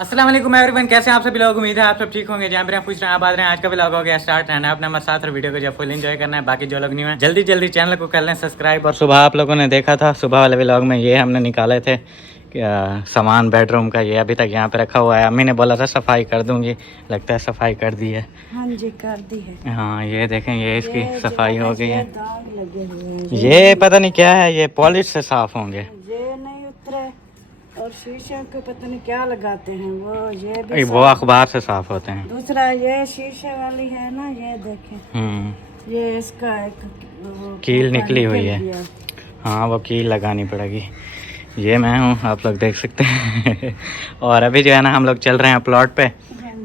अस्सलाम वालेकुम एवरीवन, कैसे हैं आप सभी लोग। उम्मीद है आप सब ठीक होंगे। जहाँ पर खुश रहें, आबाद रहें। आज का व्लॉग हो गया स्टार्ट, रहना अपना मत साथ और वीडियो को जो फुल एंजॉय करना है। बाकी जो लोग नहीं है जल्दी जल्दी चैनल को कर लें सब्सक्राइब। और सुबह आप लोगों ने देखा था, सुबह वाले व्लॉग में ये हमने निकाले थे सामान बेडरूम का। ये अभी तक यहाँ पे रखा हुआ है। अम्मी ने बोला था सफाई कर दूंगी, लगता है सफाई कर दी है। हाँ जी, कर दी है। हाँ ये देखें, ये इसकी सफाई हो गई है। दाग लगे हुए हैं। ये पता नहीं क्या है, ये पॉलिश से साफ होंगे। ये नहीं उतरे। और शीशे को पता नहीं क्या लगाते हैं वो। ये भी वो अखबार से साफ होते हैं। दूसरा ये शीशे वाली है ना, ये देखें। ये इसका एक कील निकली हुई है। हाँ वो कील लगानी पड़ेगी। ये मैं हूँ, आप लोग देख सकते हैं। और अभी जो है ना हम लोग चल रहे हैं प्लॉट पे।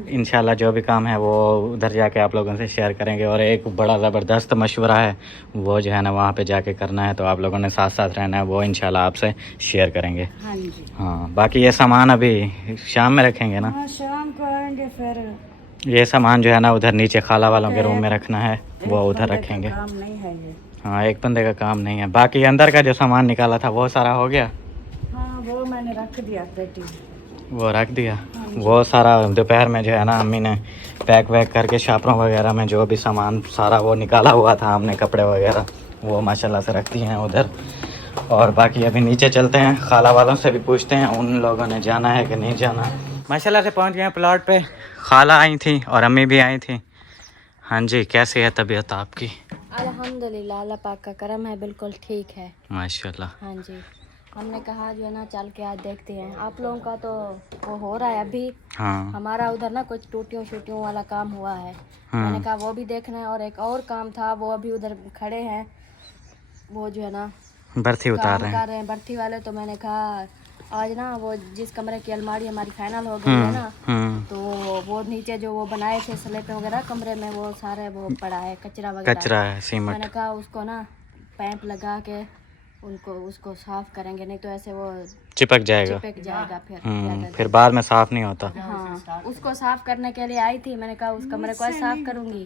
इंशाल्लाह जो भी काम है वो उधर जाके आप लोगों से शेयर करेंगे। और एक बड़ा ज़बरदस्त मशवरा है, वो जो है ना वहाँ पे जाके करना है, तो आप लोगों ने साथ साथ रहना है। वो इंशाल्लाह आपसे शेयर करेंगे। हाँ जी। हाँ बाकी ये सामान अभी शाम में रखेंगे ना। हाँ, शाम को आएंगे फिर। ये सामान जो है ना उधर नीचे खाला वालों के रूम में रखना है, वो उधर रखेंगे। काम नहीं है ये। हाँ एक बंदे का काम नहीं है। बाकी अंदर का जो सामान निकाला था वो सारा हो गया। हाँ वो मैंने रख दिया पेटी। वो रख दिया। वो सारा दोपहर में जो है ना अम्मी ने पैक वैक करके शापरों वगैरह में जो भी सामान सारा वो निकाला हुआ था हमने, कपड़े वगैरह वो माशाल्लाह से रख दिए हैं उधर। और बाकी अभी नीचे चलते हैं, खाला वालों से भी पूछते हैं उन लोगों ने जाना है कि नहीं जाना। माशाल्लाह से पहुंच गए हैं प्लॉट पे। खाला आई थी और अम्मी भी आई थी। हाँ जी, कैसी है तबीयत आपकी? अल्हम्दुलिल्लाह, अल्लाह पाक का करम है, बिल्कुल ठीक है माशाल्लाह। हाँ जी। हमने कहा जो है ना चल के आज देखते हैं। आप लोगों का तो वो हो रहा है अभी। हाँ हमारा उधर ना कुछ टूटियों शूटियों वाला काम हुआ है। मैंने कहा वो भी देखना है। और एक और काम था, वो अभी उधर खड़े हैं, वो जो है ना बर्थी उतार रहे कर रहे हैं बर्थी वाले। तो मैंने कहा आज ना वो जिस कमरे की अलमारी हमारी फाइनल हो गई है ना, तो वो नीचे जो वो बनाए थे स्लेब वगैरह कमरे में, वो सारे वो पड़ा है कचरा वगैरह। कचरा है, सीमेंट। मैंने कहा उसको ना पैप लगा के उसको साफ करेंगे, नहीं तो ऐसे वो चिपक जाएगा फिर बाद में साफ नहीं होता। हाँ उसको साफ करने के लिए आई थी। मैंने कहा उस कमरे को आज साफ करूंगी।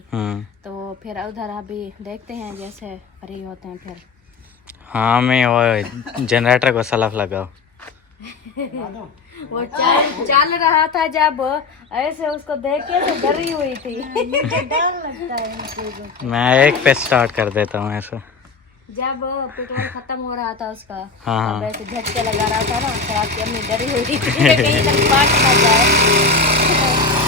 तो फिर उधर अभी देखते हैं जैसे फ्री होते हैं फिर। हाँ मैं वो जनरेटर को सलफ लगाओ। वो चल रहा था जब ऐसे उसको देख के तो डरी हुई थी। डर लगता है इन चीजों से। मैं एक पे स्टार्ट कर देता हूँ ऐसा। जब पेट्रोल खत्म हो रहा था उसका, हाँ तब ऐसे झटके लगा रहा था ना, तो आपकी अम्मी डरी हुई थी कहीं तक पाट ना जाए।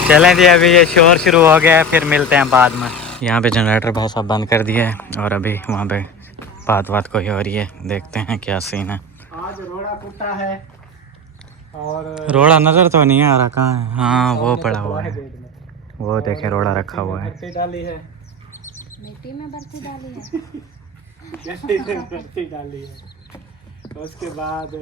चलें जी, अभी ये शोर शुरू हो गया है, फिर मिलते हैं बाद में। यहाँ पे जनरेटर भाई साहब बंद कर दिया है और अभी वहाँ पे बात कोई हो रही है, देखते हैं क्या सीन है। आज रोड़ा कुटा है और रोड़ा नजर तो नहीं आ रहा, कहाँ है? हाँ वो पड़ा हुआ है, वो देखे रोड़ा रखा हुआ है। मिट्टी डाली है, मिट्टी में बर्ती डाली है। मिट्टी डाली है। उसके बाद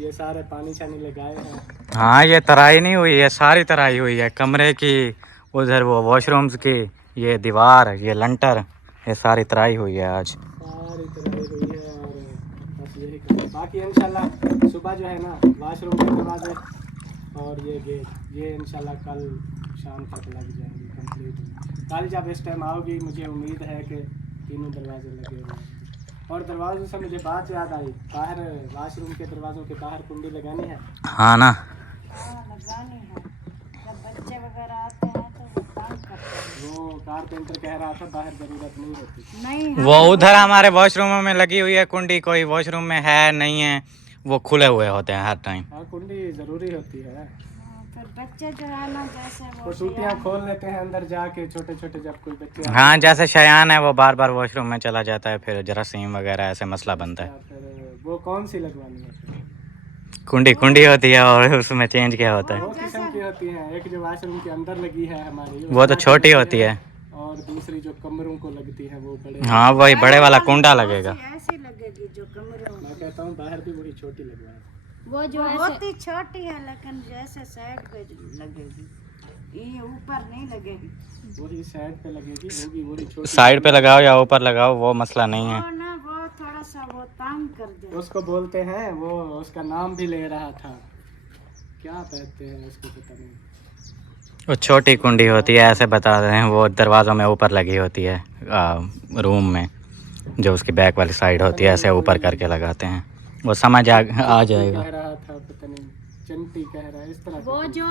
ये सारे पानी छानी लगाए हैं। हाँ ये तराई नहीं हुई है, सारी तराई हुई है कमरे की, उधर वो वॉशरूम्स की, ये दीवार, ये लंटर, ये सारी तराई हुई है आज। सारी तराई हुई है और बस यही काम। बाकी इंशाल्लाह सुबह जो है ना वाशरूम के दरवाजे और ये गेट, ये इंशाल्लाह कल शाम तक लग जाएंगे कंप्लीट। कल जब इस टाइम आओगी मुझे उम्मीद है कि तीनों दरवाजे लगे हुए हैं। और दरवाजों से मुझे बात याद आई, बाहर वाशरूम के दरवाजों के बाहर कुंडी लगानी है। हाँ ना, लगानी है। जब बच्चे वगैरह आते हैं तो वो काम करते हैं। वो कारपेंटर कह रहा था बाहर जरूरत नहीं होती। नहीं, वो उधर हमारे वॉशरूमों में लगी हुई है कुंडी, कोई वॉशरूम में है नहीं है, वो खुले हुए होते हैं हर टाइम। हाँ कुंडी जरूरी होती है। फिर बच्चे जो है ना जैसे वो टूटियाँ खोल लेते हैं अंदर जाके, छोटे छोटे जब कोई बच्चे हाँ जैसे शयान है वो बार बार वॉशरूम में चला जाता है, फिर जरासीम वगैरह ऐसे मसला बनता है। फिर वो कौन सी लगवानी है फिर? कुंडी होती है और उसमें चेंज क्या होता है। दो किस्म की होती है, एक जो वाशरूम के अंदर लगी है हमारी, वो तो छोटी होती है, और दूसरी जो कमरों को लगती है वो बड़े। हाँ वही बड़े वाला कुंडा लगेगा। ऐसी लगेगी जो कमरे में। मैं कहता हूँ बाहर भी वही छोटी लगवाए। वो जो बहुत ही छोटी है, लेकिन जैसे साइड पे लगेगी, ये ऊपर नहीं लगेगी। वही साइड पे लगेगी, होगी वही छोटी। साइड पे लगाओ या ऊपर लगाओ वो मसला नहीं है। वो ना वो थोड़ा सा वो तंग कर दे। उसको बोलते हैं, वो उसका नाम भी ले रहा था, क्या कहते हैं उसको पता नहीं। वो छोटी कुंडी होती है ऐसे बता रहे हैं, वो दरवाज़ों में ऊपर लगी होती है रूम में, जो उसकी बैक वाली साइड होती है ऐसे ऊपर करके लगाते हैं, वो समझ आ जाएगा। कह रहा था पता नहीं चंटी कह रहा है इस तरह वो जो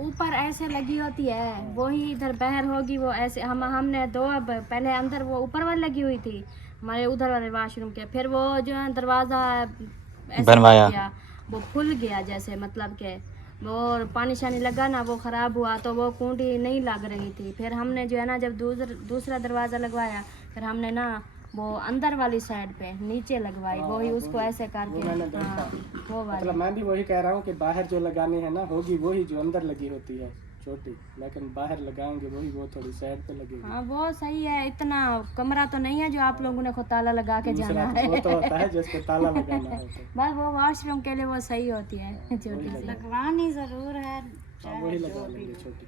ऊपर ऐसे लगी होती है वही इधर बाहर होगी, वो ऐसे हमने दो पहले अंदर वो ऊपर वाली लगी हुई थी हमारे उधर वाले वॉशरूम के, फिर वो जो है दरवाज़ा ऐसे बनवाया। हो गया, वो खुल गया जैसे मतलब के वो पानी शानी लगा ना वो ख़राब हुआ तो वो कुंडी नहीं लग रही थी। फिर हमने जो है ना जब दूसरा दरवाज़ा लगवाया फिर हमने ना वो अंदर वाली साइड पे नीचे लगवाई, वही उसको ऐसे करके मैंने देखा। हाँ, वो वाली। मतलब मैं भी वही कह रहा हूँ कि बाहर जो लगानी है ना होगी वही जो अंदर लगी होती है छोटी, लेकिन बाहर लगाएंगे वही वो थोड़ी साइड पे लगेगी। हाँ वो सही है, इतना कमरा तो नहीं है जो आप लोगों ने खुद ताला लगा के जाना है। वो तो होता है जिसको ताला लगाना है तो बस वो वॉशरूम के लिए वो सही होती है छोटी सी। लगवानी ज़रूर है। हाँ, वही लगा लेंगे छोटी।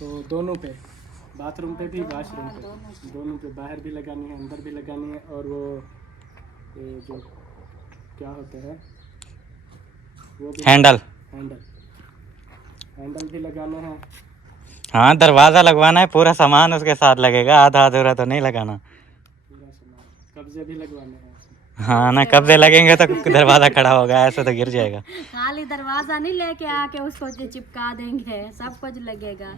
तो दोनों पे, बाथरूम पे भी वॉशरूम पे, दोनों पे बाहर भी लगानी है अंदर भी लगानी है। और वो ये जो क्या होते हैं वो भी हैंडल। हैंडल भी लगाने हैं। हाँ दरवाज़ा लगवाना है, पूरा सामान उसके साथ लगेगा, आधा अधूरा तो नहीं लगाना। पूरा सामान, कब्जे भी लगवाने हैं उसमें। हाँ ना, कब्जे लगेंगे तो दरवाज़ा खड़ा होगा, ऐसे तो गिर जाएगा। खाली दरवाजा नहीं लेके आके उसको जो चिपका देंगे, सब कुछ लगेगा।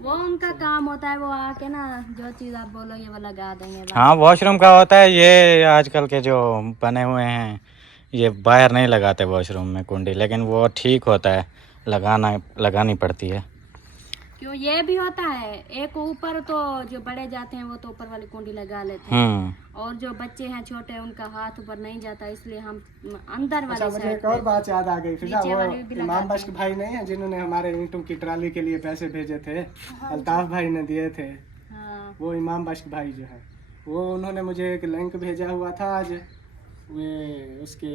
वो उनका काम होता है, वो आके ना जो चीज़ आप बोलोगे वो लगा देंगे बस। हाँ वॉशरूम का होता है ये, आजकल के जो बने हुए हैं ये बाहर नहीं लगाते वॉशरूम में कुंडी, लेकिन वो ठीक होता है, लगानी पड़ती है। क्यों ये भी होता है, एक ऊपर तो जो बड़े जाते हैं वो तो ऊपर वाली कुंडी लगा लेते हैं, और जो बच्चे हैं छोटे उनका हाथ ऊपर नहीं जाता, इसलिए हम अंदर वाली अच्छा, मुझे एक और बात याद आ गई। फिजा वो इमाम बख्श भाई नहीं है जिन्होंने हमारे ईंटों की ट्राली के लिए पैसे भेजे थे, अल्ताफ भाई ने दिए थे। हाँ। वो इमाम बख्श भाई जो है वो उन्होंने मुझे एक लिंक भेजा हुआ था आज, वे उसके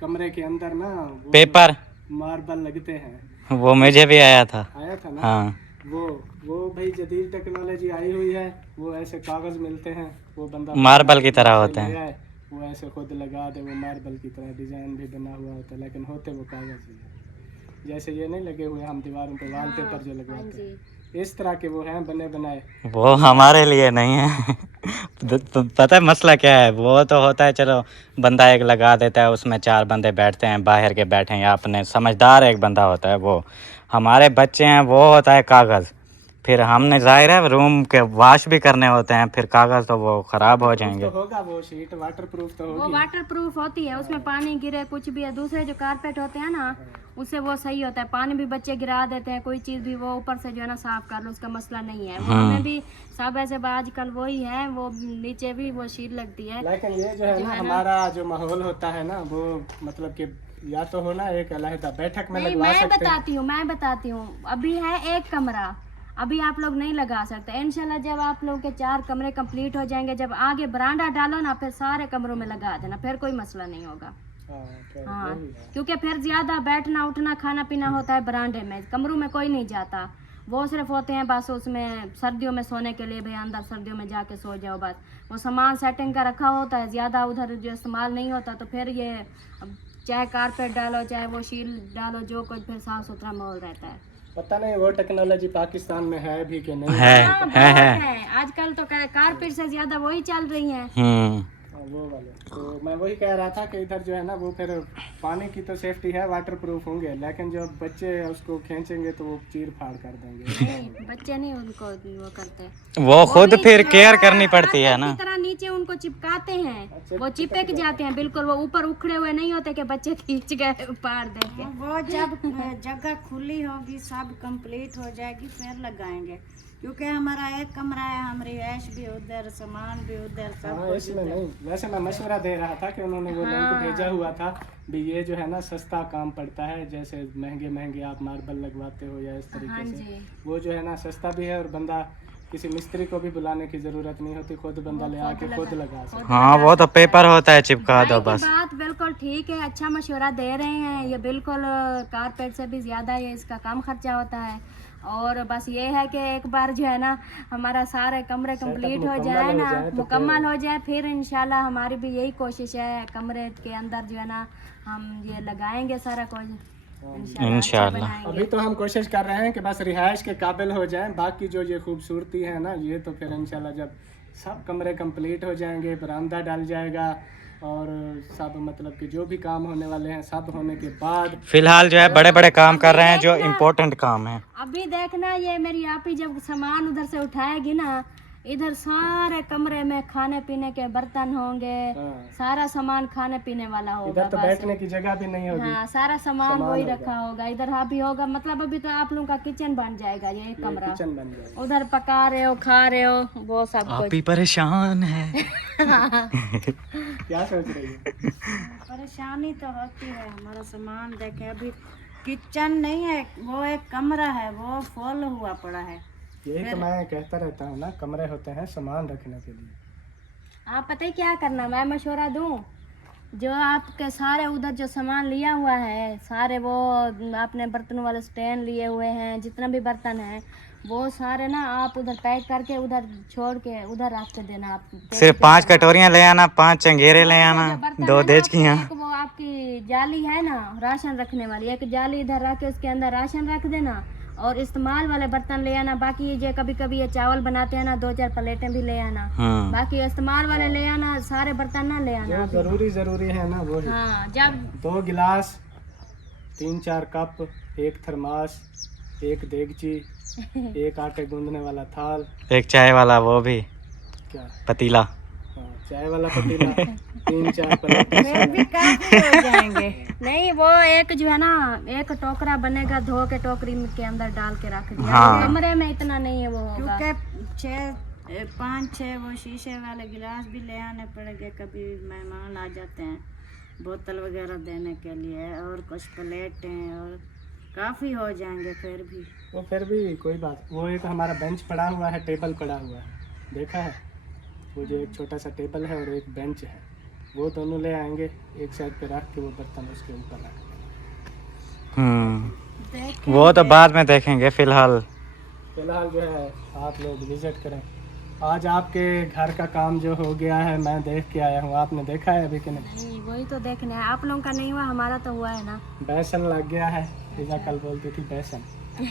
कमरे के अंदर ना वो पेपर मार्बल लगते हैं, वो मुझे भी आया था ना। हाँ। वो भाई जदीद टेक्नोलॉजी आई हुई है, वो ऐसे कागज मिलते हैं, वो बंदा मार्बल की तरह होते हैं, ले आए, वो ऐसे खुद लगा दे, वो मार्बल की तरह डिजाइन भी बना हुआ होता है, लेकिन होते वो कागज ही है। जैसे ये नहीं लगे हुए हम दीवारों पे वॉलपेपर जो लगवाते हैं, इस तरह के वो हैं बने बनाए। वो हमारे लिए नहीं है। पता है मसला क्या है, वो तो होता है चलो बंदा एक लगा देता है, उसमें 4 बंदे बैठते हैं, बाहर के बैठे हैं या अपने समझदार एक बंदा होता है। वो हमारे बच्चे हैं, वो होता है कागज़, फिर हमने जाहिर है रूम के वॉश भी करने होते हैं, फिर कागज़ तो वो ख़राब हो जाएंगे। तो होगा वो शीट वाटर प्रूफ तो वो होगी। वाटर प्रूफ होती है, उसमें पानी गिरे कुछ भी है, दूसरे जो कारपेट होते हैं ना उससे वो सही होता है, पानी भी बच्चे गिरा देते हैं, कोई चीज़ भी वो ऊपर से जो है ना साफ कर लो, उसका मसला नहीं है। वो हमें भी सब ऐसे आजकल वही है, वो नीचे भी वो शीट लगती है। लेकिन ये जो है ना हमारा जो माहौल होता है ना वो मतलब कि या तो हो ना एक अलहदा बैठक में लगवा सकते हैं। मैं बताती हूँ अभी है एक कमरा, अभी आप लोग नहीं लगा सकते। इंशाल्लाह जब आप लोग के 4 कमरे कंप्लीट हो जाएंगे, जब आगे बरांडा डालो ना, फिर सारे कमरों में लगा देना, फिर कोई मसला नहीं होगा। हाँ, क्योंकि फिर ज्यादा बैठना उठना खाना पीना होता है बरांडे में, कमरों में कोई नहीं जाता, वो सिर्फ होते हैं बस उसमें सर्दियों में सोने के लिए, भाई अंदर सर्दियों में जाके सो जाओ बस। वो सामान सेटिंग का रखा होता है, ज्यादा उधर जो इस्तेमाल नहीं होता, तो फिर ये चाहे कारपेट डालो चाहे वो शील डालो, जो कुछ फिर साफ सुथरा माहौल रहता है। पता नहीं वो टेक्नोलॉजी पाकिस्तान में है भी कि नहीं है। आजकल तो कारपेट से ज्यादा वही चल रही है। वो वाले तो मैं वही कह रहा था कि इधर जो है ना वो फिर पानी की तो सेफ्टी है, वाटर प्रूफ होंगे, लेकिन जब बच्चे उसको खींचेंगे तो वो चीर फाड़ कर देंगे। नहीं, बच्चे नहीं उनको वो करते, वो खुद फिर केयर करनी पड़ती है ना, तरह नीचे उनको चिपकाते हैं, वो चिपक जाते हैं बिल्कुल, वो ऊपर उखड़े हुए नहीं होते कि बच्चे खींच गए फाड़ देंगे। वो जब जगह खुली होगी सब कंप्लीट हो जाएगी फिर लगाएंगे, क्योंकि हमारा एक कमरा है, हमारी ऐश भी उधर, सामान भी उधर, सब कुछ इसमें नहीं। वैसे मैं मशवरा दे रहा था कि उन्होंने वो लिंक भेजा हुआ था भी, ये जो है ना सस्ता काम पड़ता है, जैसे महंगे आप मार्बल लगवाते हो या इस तरीके से, वो जो है ना सस्ता भी है, और बंदा किसी मिस्त्री को भी बुलाने की जरूरत नहीं होती, खुद बंदा ले आके खुद लगा सकता। हाँ वो तो पेपर होता है, चिपका दो बस। बात बिल्कुल ठीक है, अच्छा मशवरा दे रहे हैं ये, बिल्कुल कारपेट से भी ज्यादा ये इसका कम खर्चा होता है। और बस ये है कि एक बार जो है ना हमारा सारे कमरे कंप्लीट हो जाए ना, मुकम्मल हो जाए, फिर इंशाल्लाह हमारी भी यही कोशिश है, कमरे के अंदर जो है ना हम ये लगाएंगे सारा कुछ इंशाल्लाह। अभी तो हम कोशिश कर रहे हैं कि बस रिहाइश के काबिल हो जाएं, बाकी जो ये खूबसूरती है ना ये तो फिर इंशाल्लाह जब सब कमरे कंप्लीट हो जाएंगे, बरामदा डाल जाएगा, और सब मतलब कि जो भी काम होने वाले हैं सब होने के बाद फिलहाल जो है बड़े बड़े काम कर रहे हैं जो इम्पोर्टेंट काम है। अभी देखना ये मेरी आप ही जब सामान उधर से उठाएगी ना, इधर सारे कमरे में खाने पीने के बर्तन होंगे, हाँ। सारा सामान खाने पीने वाला होगा। इधर तो बस। बैठने की जगह भी नहीं होगी। हाँ, सारा सामान वही रखा होगा। इधर अभी होगा मतलब अभी तो आप लोगों का किचन बन जाएगा, ये कमरा। किचन बन जाएगा। उधर पका रहे हो, खा रहे हो, वो सब आप कुछ। ही परेशान है। क्या सोच रही है? परेशानी तो होती है। हमारा सामान देखे अभी किचन नहीं है, वो एक कमरा है, वो फुल हुआ पड़ा है। यही तो मैं कहता रहता हूँ ना, कमरे होते हैं सामान रखने के लिए। आप पता है क्या करना, मैं मशवरा दूं, जो आपके सारे उधर जो सामान लिया हुआ है, सारे वो आपने बर्तनों वाले स्टैंड लिए हुए हैं, जितना भी बर्तन है वो सारे ना आप उधर पैक करके उधर छोड़ के उधर रख के देना। आप सिर्फ 5 कटोरियां ले आना, 5 चंगेरे ले आना, जो बर्तन 2 है ना, देचकियां। एक वो आपकी जाली है ना राशन रखने वाली, एक जाली इधर रख के उसके अंदर राशन रख देना और इस्तेमाल वाले बर्तन ले आना। बाकी ये कभी कभी ये चावल बनाते हैं ना, 2-4 प्लेटें भी ले आना। बाकी इस्तेमाल वाले ले आना, सारे बर्तन ना ले आना। जो जरूरी है ना वो ही। हाँ, जब 2 गिलास, 3-4 कप, 1 थर्मास, 1 देगची, 1 आटे गूंदने वाला थाल, 1 चाय वाला वो भी क्या पतीला। हाँ, चाय वाला पतीला, 3-4 प्लेट। फिर भी काफी हो जाएंगे। नहीं, वो एक जो है ना, एक टोकरा बनेगा, धो के टोकरी के अंदर डाल के रख दिया। हाँ। कमरे में इतना नहीं है वो होगा। क्योंकि 5-6 वो शीशे वाले गिलास भी ले आने पड़ेंगे, कभी मेहमान आ जाते हैं बोतल वगैरह देने के लिए, और कुछ प्लेटें, और काफ़ी हो जाएंगे फिर भी। वो फिर भी कोई बात। वो एक हमारा बेंच पड़ा हुआ है, टेबल पड़ा हुआ है, देखा है? वो जो एक छोटा सा टेबल है और एक बेंच है, वो दोनों ले आएंगे, एक साइड पे रख के वो बर्तन उसके ऊपर रख देंगे। वो तो बाद में देखेंगे। फिलहाल जो है आप लोग विजिट करें। आज आपके घर का काम जो हो गया है मैं देख के आया हूँ, आपने देखा है अभी कि नहीं? नहीं, वही तो देखना है। आप लोगों का नहीं हुआ, हमारा तो हुआ है ना। बेसन लग गया है। फिजा कल बोलती थी बेसन,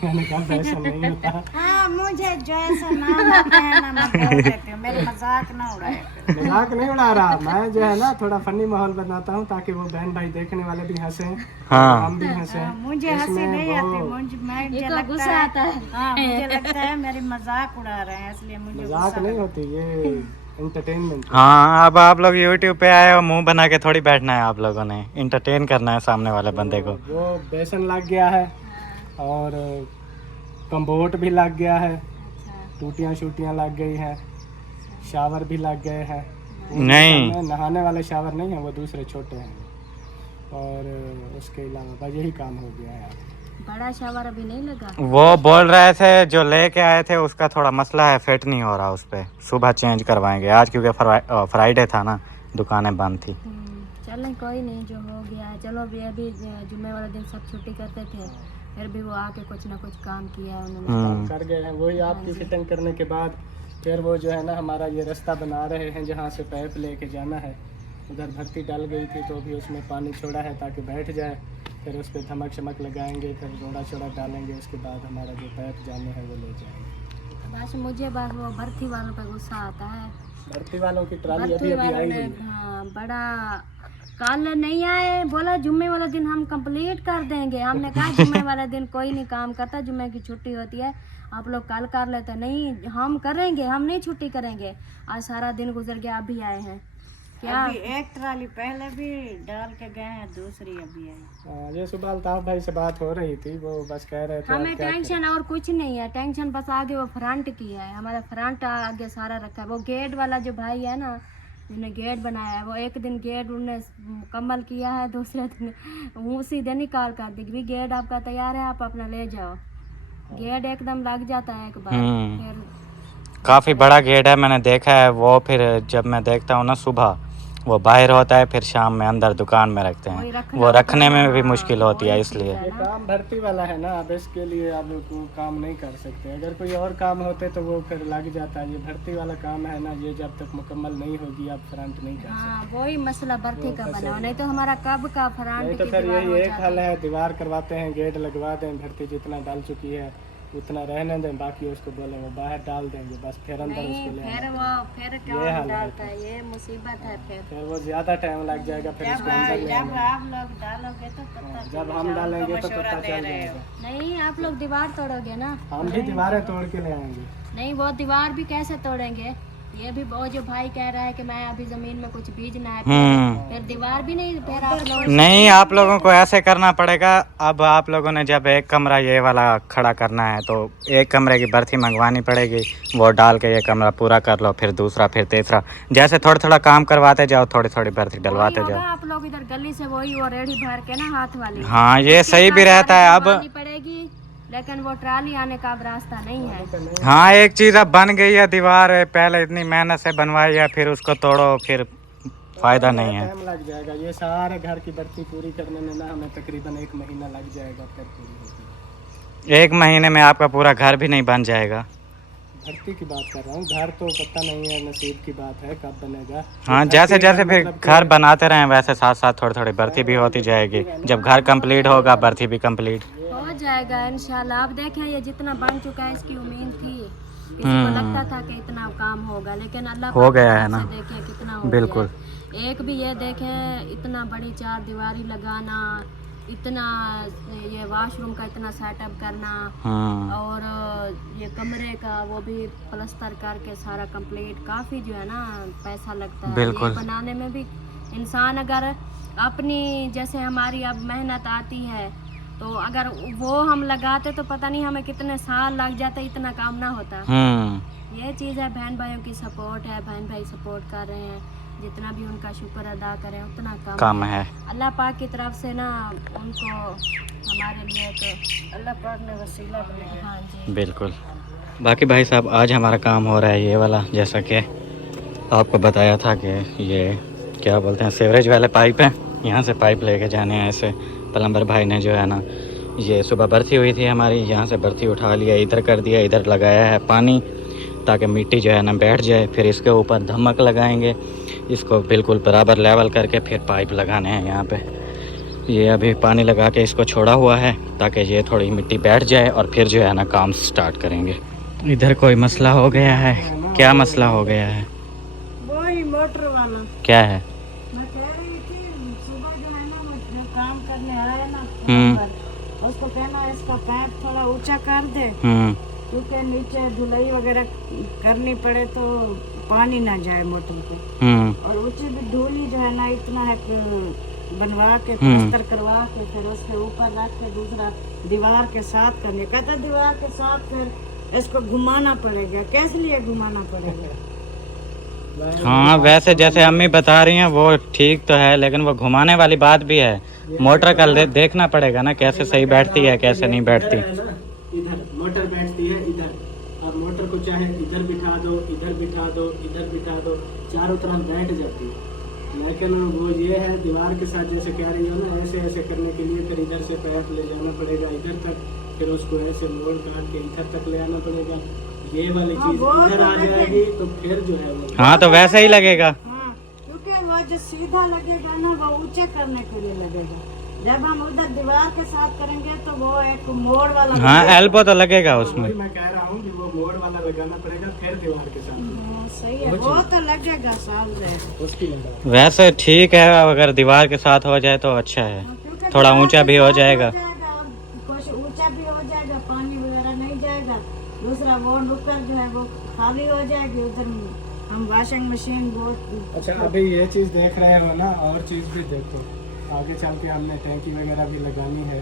मैंने कहा बेसन नहीं होता। हाँ, मुझे जो ऐसा नाम आता है ना मैं बोल देती हूँ, मेरे मजाक ना उड़ाए। मजाक नहीं उड़ा रहा मैं, जो है ना थोड़ा फनी माहौल बनाता हूँ ताकि वो बहन भाई देखने वाले भी हंसें, हाँ। हम भी हंसें। मुझे हंसी नहीं आती, मुझे लगता गुस्सा है, आता है। हाँ मुझे लगता है मेरी मजाक उड़ा रहे हैं, इसलिए मुझे मजाक नहीं होती, ये एंटरटेनमेंट। हाँ, अब आप लोग YouTube पे आए हो, मुंह बना के थोड़ी बैठना है। आप लोगों ने इंटरटेन करना है सामने वाले बंदे को। वो बेसन लग गया है और कम्बोट भी लग गया है, टूटियाँ शूटियाँ लग गई हैं, शावर भी लग गए हैं। नहीं, नहाने वाले शावर नहीं है, वो दूसरे छोटे हैं। और उसके अलावा बस यही काम हो गया है। बड़ा शावर अभी नहीं लगा। वो बोल रहे थे जो लेके आए थे उसका थोड़ा मसला है, फिट नहीं हो रहा उस पे। सुबह चेंज करवाएंगे आज, क्योंकि फ्राइडे था ना, दुकानें बंद थी। चलें, कोई नहीं, जो हो गया है। चलो, अभी जुम्मे वाले दिन सब छुट्टी करते थे, फिर भी वो आके कुछ ना कुछ काम किया है उन्होंने। कर गए हैं वही आपकी फिटिंग करने के बाद। फिर वो जो है ना हमारा ये रास्ता बना रहे हैं जहाँ से पाइप लेके जाना है, उधर भर्ती डल गई थी तो भी उसमें पानी छोड़ा है ताकि बैठ जाए। फिर उस पर धमक शमक लगाएंगे, फिर रोड़ा छोड़ा डालेंगे, उसके बाद हमारा जो पाइप जाने हैं वो ले जाएंगे। बस मुझे बस वो भर्ती वालों पे गुस्सा आता है। भर्ती वालों की ट्राली अभी भर्ती अभी वालों आई ने, हुई है। हाँ, बड़ा कल नहीं आए, बोला जुम्मे वाला दिन हम कंप्लीट कर देंगे। हमने कहा जुम्मे वाला दिन कोई नहीं काम करता, जुम्मे की छुट्टी होती है, आप लोग कल कर लेते। नहीं, हम करेंगे, हम नहीं छुट्टी करेंगे। आज सारा दिन गुजर गया, अभी आए हैं। क्या अभी एक ट्राली पहले भी डाल के गए हैं, दूसरी अभी आई। ये सुबह अल्ताफ भाई से बात हो रही थी, वो बस कह रहे थे हमें आप क्या टेंशन और कुछ नहीं है, टेंशन बस आगे वो फ्रंट की है। हमारा फ्रंट आगे सारा रखा है। वो गेट वाला जो भाई है ना, जिन्हें गेट बनाया है, वो एक दिन गेट उन्होंने मुकम्मल किया है, दूसरे दिन वो सीधे निकाल कर दी कि गेट आपका तैयार है, आप अपना ले जाओ। गेट एकदम लग जाता है एक बार। फिर काफ़ी बड़ा गेट है, मैंने देखा है वो। फिर जब मैं देखता हूँ ना सुबह, वो बाहर होता है, फिर शाम में अंदर दुकान में रखते हैं। वो रखने में भी मुश्किल होती है, इसलिए। ये काम भर्ती वाला है ना, अब इसके लिए आप लोग को काम नहीं कर सकते। अगर कोई और काम होते तो वो फिर लग जाता है। ये भर्ती वाला काम है ना, ये जब तक मुकम्मल नहीं होगी आप फ्रंट नहीं कर सकते। हाँ, वही मसला भर्ती का बना हो, नहीं तो हमारा कब का फ्रंट नहीं तो की फिर दीवार यही हो एक जाती। हल है, दीवार करवाते हैं, गेट लगवा दें। भर्ती जितना डाल चुकी है उतना रहने दें, बाकी उसको बोले वो बाहर डाल देंगे बस, फिर अंदर नहीं, उसको ले फिर आना। वो फिर ये कौन हाल डालता है, ये मुसीबत है फिर। फिर वो ज़्यादा टाइम लग जाएगा, फिर उसको अंदर ले जब आना। आप लोग डालोगे तो पता जब हम डालेंगे तो पता चल जाएगा। नहीं, आप लोग दीवार तोड़ोगे ना? हम भी दीवारें तोड़ के ले आएंगे। नहीं, वो दीवार भी कैसे तोड़ेंगे? ये भी वो जो भाई कह रहा है कि मैं अभी जमीन में कुछ बीजना है, फिर दीवार भी नहीं, फिर आप लोग नहीं, आप लोगों को ऐसे करना पड़ेगा। अब आप लोगों ने जब एक कमरा ये वाला खड़ा करना है तो एक कमरे की बर्थी मंगवानी पड़ेगी, वो डाल के ये कमरा पूरा कर लो, फिर दूसरा, फिर तीसरा, जैसे थोड़ा थोड़ा काम करवाते जाओ, थोड़ी थोड़ी बर्थी डलवाते वही जाओ। होगा, आप लोग इधर गली से वही वो रेडी भर के ना हाथ वाली, हाँ, ये सही भी रहता है। अब डलवानी पड़ेगी, लेकिन वो ट्राली आने का अब रास्ता नहीं है। हाँ, एक चीज़ अब बन गई है, दीवार पहले इतनी मेहनत से बनवाई है, फिर उसको तोड़ो, फिर फायदा नहीं है। टाइम लग जाएगा। ये सारे घर की बर्ती पूरी करने में ना हमें तकरीबन 1 महीना लग जाएगा, फिर पूरी होगी। 1 महीने में आपका पूरा घर भी नहीं बन जाएगा। भर्ती की बात कर रहा हूँ, घर तो पता नहीं है, नसीब की बात है कब बनेगा। हाँ, जैसे जैसे फिर घर बनाते रहें वैसे साथ साथ थोड़ी थोड़ी भर्ती भी होती जाएगी। जब घर कंप्लीट होगा भर्ती भी कंप्लीट हो जाएगा इंशाल्लाह। अब देखें, ये जितना बन चुका है इसकी उम्मीद थी, किसी को लगता था कि इतना काम होगा, लेकिन अल्लाह हो पाक की गया तरफ है ना। से देखें कितना हो बिल्कुल। गया है। एक भी ये देखें, इतना बड़ी 4 दीवारी लगाना, इतना ये वॉशरूम का इतना सेटअप करना, हाँ, और ये कमरे का वो भी प्लस्तर करके सारा कंप्लीट, काफ़ी जो है ना पैसा लगता है। बिल्कुल। ये बनाने में भी इंसान अगर अपनी, जैसे हमारी अब मेहनत आती है, तो अगर वो हम लगाते तो पता नहीं हमें कितने साल लग जाते, इतना काम ना होता। ये चीज़ है, बहन भाइयों की सपोर्ट है, बहन भाई सपोर्ट कर रहे हैं, जितना भी उनका शुक्र अदा करें उतना कम है। अल्लाह पाक की तरफ से ना उनको हमारे लिए तो अल्लाह पाक ने वसीला बनाया। हाँ जी, बिल्कुल। बाकी भाई साहब, आज हमारा काम हो रहा है ये वाला, जैसा कि आपको बताया था कि ये क्या बोलते हैं, सीवरेज वाले पाइप हैं, यहाँ से पाइप लेके जाने हैं। ऐसे प्लम्बर भाई ने जो है ना, ये सुबह बर्थी हुई थी हमारी, यहाँ से बर्थी उठा लिया, इधर कर दिया, इधर लगाया है पानी ताकि मिट्टी जो है ना बैठ जाए। फिर इसके ऊपर धमक लगाएंगे, इसको बिल्कुल बराबर लेवल करके फिर पाइप लगाने हैं यहाँ पे। ये अभी पानी लगा के इसको छोड़ा हुआ है ताकि ये थोड़ी मिट्टी बैठ जाए और फिर जो है ना काम स्टार्ट करेंगे। इधर कोई मसला हो गया है। क्या मसला हो गया है? वही मोटर वाला क्या है? मैं कह रही थी, सुबह जो है ना वो जो काम करने आया ना हम्म। उसको कहना इसका पाइप थोड़ा ऊंचा कर दे, क्योंकि नीचे धुलाई वगैरह करनी पड़े तो पानी ना जाए मोटर पे। और ऊंची भी धूली जो है ना इतना है, बनवा के प्लास्टर करवा के फिर उसके ऊपर रख के दूसरा दीवार के साथ करने, कहता दीवार के साथ फिर इसको घुमाना पड़ेगा। कैसे लिए घुमाना पड़ेगा? हाँ, वैसे जैसे अम्मी बता रही हैं वो ठीक तो है, लेकिन वो घुमाने वाली बात भी है। मोटर का देखना पड़ेगा ना कैसे सही बैठती है, कैसे नहीं बैठती। इधर मोटर बैठती है इधर, और मोटर को चाहे इधर बिठा दो, इधर बिठा दो, इधर बिठा दो, चारों तरफ बैठ जाती है। लेकिन वो ये है दीवार के साथ जैसे कह रही हो ना, ऐसे ऐसे करने के लिए फिर इधर से पाइप ले जाना पड़ेगा इधर तक, फिर उसको ऐसे मोड़ काट के इधर तक ले आना पड़ेगा। ये वाली चीज इधर आ जाएगी तो फिर जो है वो, हाँ, तो वैसे ही लगेगा। हाँ, क्योंकि वो जो सीधा लगेगा ना वो ऊंचे करने के लिए लगेगा। जब हम उधर दीवार के साथ करेंगे तो वो एक मोड़ वाला हाँ, एल्बो तो लगेगा उसमें। वही मैं कह रहा हूँ कि वो मोड़ वाला लगाना पड़ेगा फिर दीवार के साथ। सही है, वो तो लगेगा साल से। उसकी लंबाई वैसे ठीक है, अगर दीवार के साथ हो जाए तो अच्छा है, क्योंकि थोड़ा दीवार ऊंचा के भी हो साथ जाएगा। और कुछ ऊंचा भी हो जाएगा, पानी वगैरह नहीं जाएगा। दूसरा वो नुक्कड़ जो है वो खाली हो जाएगी, उधर हम वॉशिंग मशीन वो। अच्छा, अभी ये चीज़ देख रहे हो ना, और चीज़ भी देखो, आगे चल के हमने टैंकी वगैरह भी लगानी है,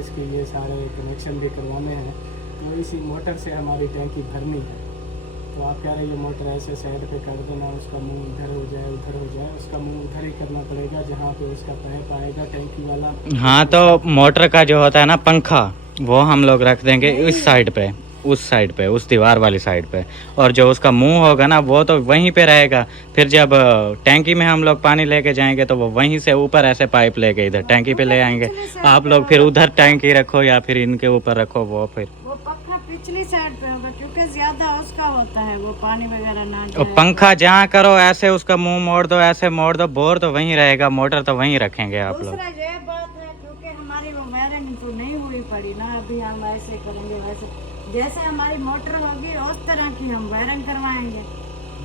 इसके लिए सारे कनेक्शन भी करवाने हैं, तो इसी मोटर से हमारी टैंकी भरनी है। तो आप कह रहे हैं ये मोटर ऐसे साइड पे कर देना, उसका मुंह इधर हो जाए उधर हो जाए, उसका मुंह उधर ही करना पड़ेगा जहाँ पे उसका पाइप आएगा टैंकी वाला। हाँ, तो मोटर का जो होता है ना पंखा, वो हम लोग रख देंगे इस साइड पे, उस साइड पे, उस दीवार वाली साइड पे, और जो उसका मुंह होगा ना वो तो वहीं पे रहेगा। फिर जब टैंकी में हम लोग पानी लेके जाएंगे तो वो वहीं से ऊपर ऐसे पाइप लेके इधर टैंकी पे ले आएंगे। आप लोग फिर उधर टैंकी रखो या फिर इनके ऊपर रखो, वो फिर वो पक्का पिछली साइड पे होगा, क्योंकि ज्यादा उसका होता है, वो पानी वगैरह ना और जाए। पंखा जहाँ करो ऐसे उसका मुंह मोड़ दो, ऐसे मोड़ दो, बोर तो वहीं रहेगा, मोटर तो वहीं रखेंगे आप लोग। दूसरा ये बात है, क्योंकि हमारी हमारी वो वायरिंग तो नहीं हुई पड़ी ना, अभी हम ऐसे करेंगे वैसे, जैसे हमारी मोटर होगी उस तरह की हम वायरिंग करवाएंगे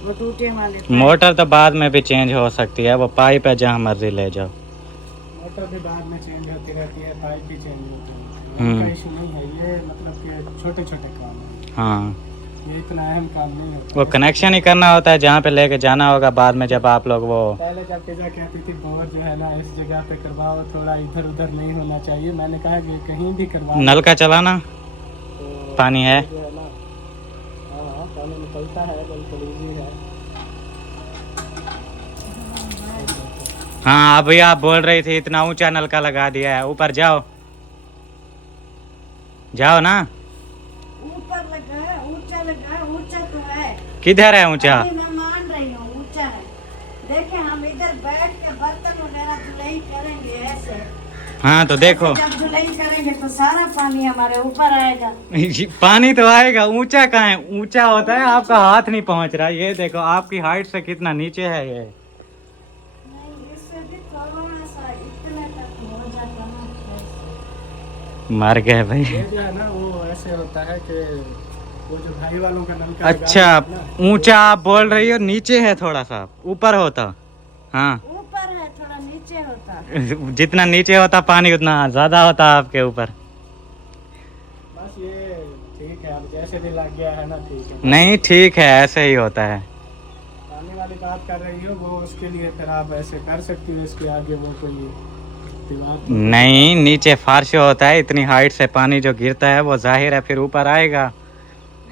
वो टूटे वाले। मोटर तो बाद में भी चेंज हो सकती है, वो पाइप है जहाँ मर्जी ले जाओ। मोटर भी बाद में चेंज होती रहती है, पाइप भी चेंज होती है, हम्म। कोई इशू नहीं है। ये मतलब कि छोटे छोटे काम है, हाँ, ये इतना अहम काम नहीं होता। वो कनेक्शन ही करना होता है जहाँ पे लेके जाना होगा बाद में, जब आप लोग वो। पहले जब पिज़्ज़ा कहती थी बोर जो है ना इस जगह पे करवाओ, थोड़ा इधर उधर नहीं होना चाहिए, मैंने कहा कि कहीं भी करवाओ। नल का चलाना, तो पानी है। जो है ना, हाँ पानी निकलता है, बिल्कुल ईजी है। हाँ, अभी आप बोल रही थी इतना ऊंचा नलका लगा दिया है, ऊपर जाओ, जाओ ना। ऊपर लगा है, ऊंचा लगा है, ऊंचा तो है। किधर है ऊंचा? अभी मैं मान रही हूँ ऊंचा है। देखे हम इधर बैठ के बर्तन वगैरह धुलाई करेंगे ऐसे, हाँ तो देखो, जब धुलाई करेंगे तो सारा पानी हमारे ऊपर आएगा। पानी तो आएगा, ऊंचा कहाँ है? ऊंचा होता है आपका हाथ नहीं पहुंच रहा। ये देखो आपकी हाइट से कितना नीचे है ये। नहीं, इससे भी थोड़ा सा इतने तक हो जाता ना। मर गए भाई। ये जो है ना वो ऐसे होता है कि वो जो भाई वालों का नलका अच्छा, लगा है ना, ऊंचा आप बोल रही हो, नीचे है थोड़ा सा, ऊपर होता। हाँ, ऊपर है, थोड़ा नीचे होता। जितना नीचे होता पानी उतना ज्यादा होता आपके ऊपर। बस ये ठीक है, अब जैसे भी लग गया है ना ठीक है। नहीं ठीक है, ऐसे ही होता है। पानी वाली बात कर रही हो वो, उसके लिए फिर आप ऐसे कर सकती हो, इसके आगे वो कोई दीवार तो- नहीं, नीचे फर्श होता है, इतनी हाइट से पानी जो गिरता है वो जाहिर है फिर ऊपर आएगा।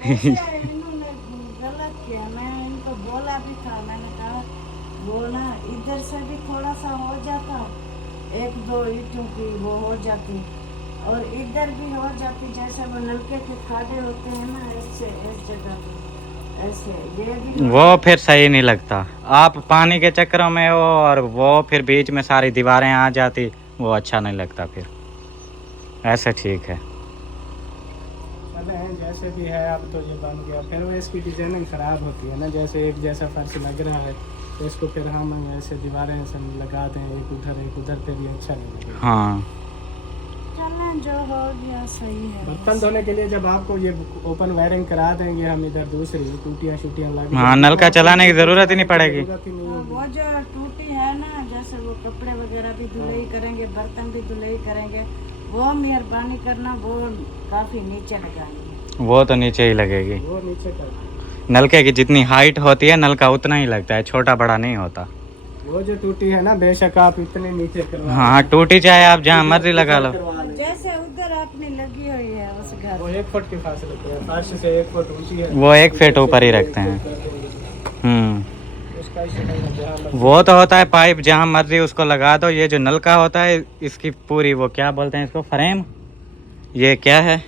ऐसे इन्होंने गलत किया, मैं इनको बोला भी था, मैंने कहा वो ना इधर से भी थोड़ा सा हो जाता, एक दो ईंटों की वो हो जाती, और इधर भी हो जाती, जैसे वो नलके के खाड़े होते हैं ना ऐसे, इस जगह पे ऐसे, ये भी वो फिर सही नहीं लगता, आप पानी के चक्करों में हो और वो फिर बीच में सारी दीवारें आ जाती, वो अच्छा नहीं लगता फिर। ऐसे ठीक है। चले हैं जैसे भी है, अब तो ये बन गया, फिर वो इसकी डिजाइनिंग खराब होती है ना, जैसे एक जैसा फर्श लग रहा है तो इसको फिर हम ऐसे दीवारें ऐसे लगा दें, एक उधर पे भी अच्छा नहीं लगेगा। हाँ, चलना जो हो गया सही है। बर्तन धोने के लिए जब आपको ये ओपन वायरिंग करा देंगे हम, इधर दूसरी टूटियाँ शूटियाँ लग हाँ, नलका चलाने की जरूरत ही नहीं पड़ेगी। जरूरत ही नहीं होगी। वो जो टूटी है ना, जैसे वो कपड़े वगैरह भी धुलाई करेंगे, बर्तन भी धुलाई करेंगे, वो मेहरबानी करना वो काफी नीचे लगाएंगे। वो तो नीचे ही लगेगी। वो नीचे कर, नलके की जितनी हाइट होती है नलका उतना ही लगता है, छोटा बड़ा नहीं होता। वो जो टूटी है ना बेशक आप इतने नीचे करवा हाँ, टूटी चाहे आप जहाँ मर्जी लगा लो। करवा लें। जैसे उधर आपने लगी हुई है उस घर, वो 1 फुट के फासले पे है, फर्श से 1 फुट ऊंची है, वो 1 फीट ऊपर ही रखते हैं। उसका इशू नहीं है, जहाँ मर्जी। वो तो होता है पाइप जहाँ मर्जी उसको लगा दो। ये जो नलका होता है इसकी पूरी वो क्या बोलते हैं इसको, फ्रेम, ये क्या है,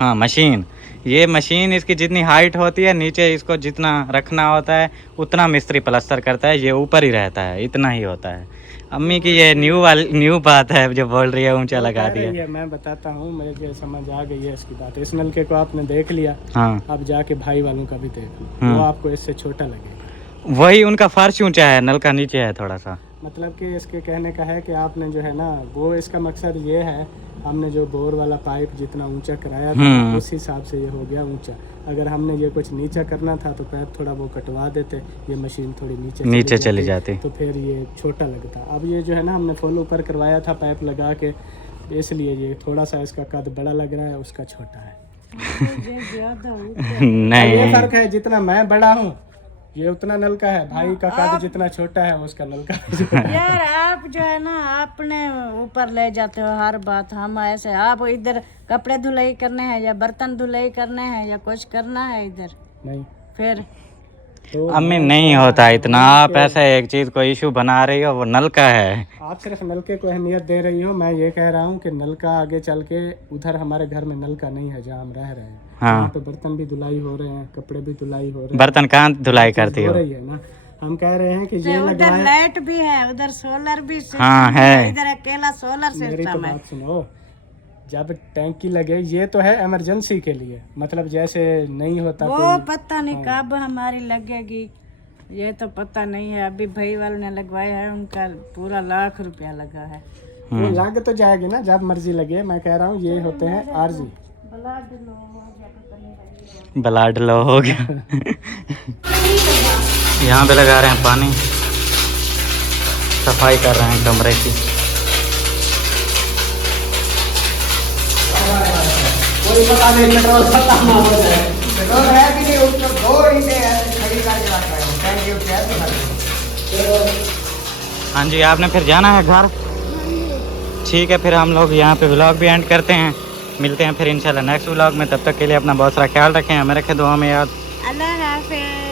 हाँ मशीन। ये मशीन इसकी जितनी हाइट होती है, नीचे इसको जितना रखना होता है उतना मिस्त्री प्लास्टर करता है, ये ऊपर ही रहता है, इतना ही होता है। अम्मी की ये न्यू बात है जो बोल रही है ऊंचा वो लगा कह रही दिया। है, मैं बताता हूँ, मुझे समझ आ गई है इसकी बात। इस नलके को आपने देख लिया, हाँ, अब जाके भाई वालों का भी देख लो, वो आपको इससे छोटा लगेगा। वही उनका फर्श ऊंचा है, नलका नीचे है थोड़ा सा। मतलब कि इसके कहने का है कि आपने जो है ना, वो इसका मकसद ये है, हमने जो बोर वाला पाइप जितना ऊंचा कराया था उस हिसाब से ये हो गया ऊंचा। अगर हमने ये कुछ नीचा करना था तो पैप थोड़ा वो कटवा देते, ये मशीन थोड़ी नीचे चली जाती। तो फिर ये छोटा लगता। अब ये जो है ना हमने फुल ऊपर करवाया था पाइप लगा के, इसलिए ये थोड़ा सा इसका कद बड़ा लग रहा है, उसका छोटा है। ये ज्यादा हो ये नहीं, फर्क है, जितना मैं बड़ा हूँ ये उतना नलका है, भाई का कद जितना छोटा है उसका नलका भी छोटा है। यार आप जो है ना अपने ऊपर ले जाते हो हर बात, हम ऐसे आप इधर कपड़े धुलाई करने हैं या बर्तन धुलाई करने हैं या कुछ करना है इधर, नहीं फिर तो अम्मी नहीं होता इतना। आप ऐसा एक चीज को इशू बना रही हो, वो नलका है। आप सिर्फ नलके को अहमियत दे रही हो, मैं ये कह रहा हूँ कि नलका आगे चल के उधर हमारे घर में नलका नहीं है जहाँ हम रह रहे हैं, हाँ। वहाँ पे बर्तन भी धुलाई हो रहे हैं, कपड़े भी धुलाई हो रहे हैं, बर्तन कहाँ धुलाई करती हो हो? रही है ना। हम कह रहे हैं कि ये उधर लगवाए, लाइट भी है, उधर सोलर भी system हाँ, है। इधर अकेला सोलर मेरी तो सिस्टम है। बात सुनो, जब टैंकी लगे ये तो है इमरजेंसी के लिए, मतलब जैसे नहीं होता वो कोई, पता नहीं कब हमारी लगेगी, ये तो पता नहीं है। अभी भाई वालों ने लगवाया है, उनका पूरा 1 लाख रुपया लगा है। वो लग तो जाएगी ना जब मर्जी लगे, मैं कह रहा हूँ ये होते हैं आरजी। ब्लड लो हो गया। यहाँ पे लगा रहे हैं पानी, सफाई कर रहे हैं कमरे की। कोई पता नहीं पेट्रोल खत्म हो जाए, पेट्रोल है कि नहीं उसको 2 घंटे खड़ी करके रख रहे हो। थैंक यू कैसे। हाँ जी, आपने फिर जाना है घर? ठीक है, फिर हम लोग यहाँ पे व्लॉग भी एंड करते हैं। मिलते हैं फिर इंशाल्लाह नेक्स्ट व्लॉग में। तब तक के लिए अपना बहुत सारा ख्याल रखें, हमें रखें दुआ में याद। अल्लाह हाफिज़।